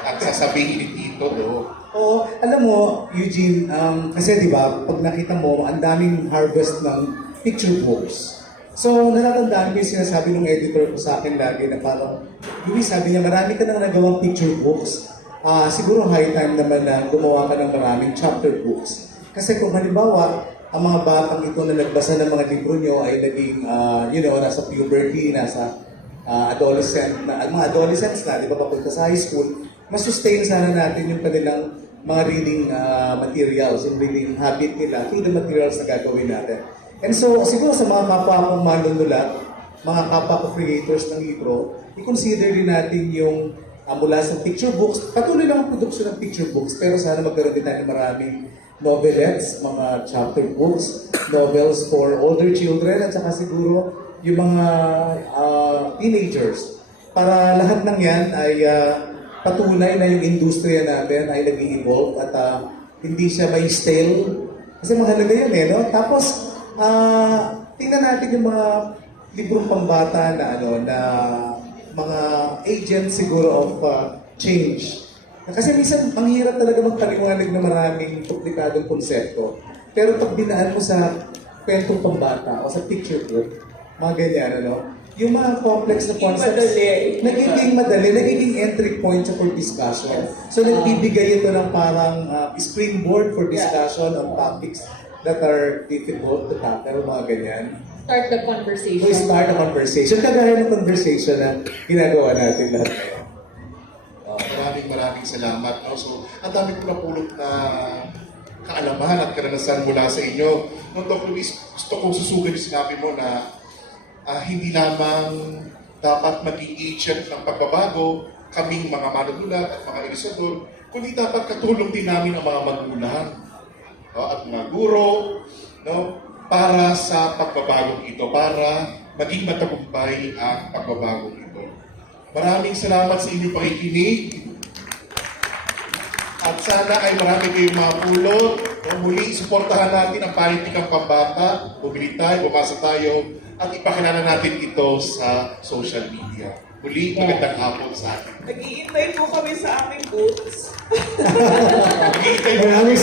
ang sasabihin ni Tito Dok. Oo, alam mo, Eugene, kasi di ba, pag nakita mo, ang daming harvest ng picture books. So, natatandaan ko yung sinasabi ng editor ko sa akin lagi na parang, Luis, sabi niya, marami ka nang nagawang picture books. Siguro high time naman na gumawa ka ng maraming chapter books. Kasi kung halimbawa, ang mga batang ito na nagbasa ng mga libro nyo ay naging, nasa puberty, nasa mga adolescents na, di ba, papunta sa high school, mas-sustain sana natin yung kanilang mga reading materials, yung reading habit nila through the materials na gagawin natin. And so, siguro sa mga kapwa kong manunulat, mga kapwa ko creators ng libro, i-consider din natin yung mula sa picture books, patuloy lang ang production ng picture books, pero sana magkaroon din tayo ng maraming novelettes, mga chapter books, novels for older children, at saka siguro yung mga teenagers. Para lahat ng yan ay patunay na yung industriya natin ay nag-evolve at hindi siya may stale. Kasi mahalaga yun no? Tapos, tingnan natin yung mga librong pambata na na mga agents siguro of change. Kasi minsan, ang hirap talaga magpaliwanag ng maraming komplikadong konsepto. Pero pag dinaan mo sa kwentong pambata o sa picture book, mga ganyan, yung mga complex na concepts, nagiging madali, nagiging entry point for discussion. So, nagbibigay ito ng parang springboard for discussion on topics that are difficult to tackle, mga ganyan. Start the conversation. So, start a conversation. Kagaya ng conversation na ginagawa natin lahat ngayon. Maraming salamat. So, ang dami ko napulot na kaalaman at karanasan mula sa inyo. Noong Dr. Luis, gusto kong susugan yung sinabi mo na hindi lamang dapat maging agent ng pagbabago kaming mga manunulat at mga ilisador, kundi dapat katulong din namin ang mga magulang at mga guro para sa pagbabagong ito, para maging matagumpay ang pagbabagong ito. Maraming salamat sa inyong pakikinig. At sana ay marami kayong mapulot. Muli, suportahan natin ang Panitikang Pambata. Bumili tayo, bumasa tayo, at ipakilala natin ito sa social media. Muli, magandang hapon sa atin. Nag-iintay po kami sa aming booths. Nag-iintay mo Maraming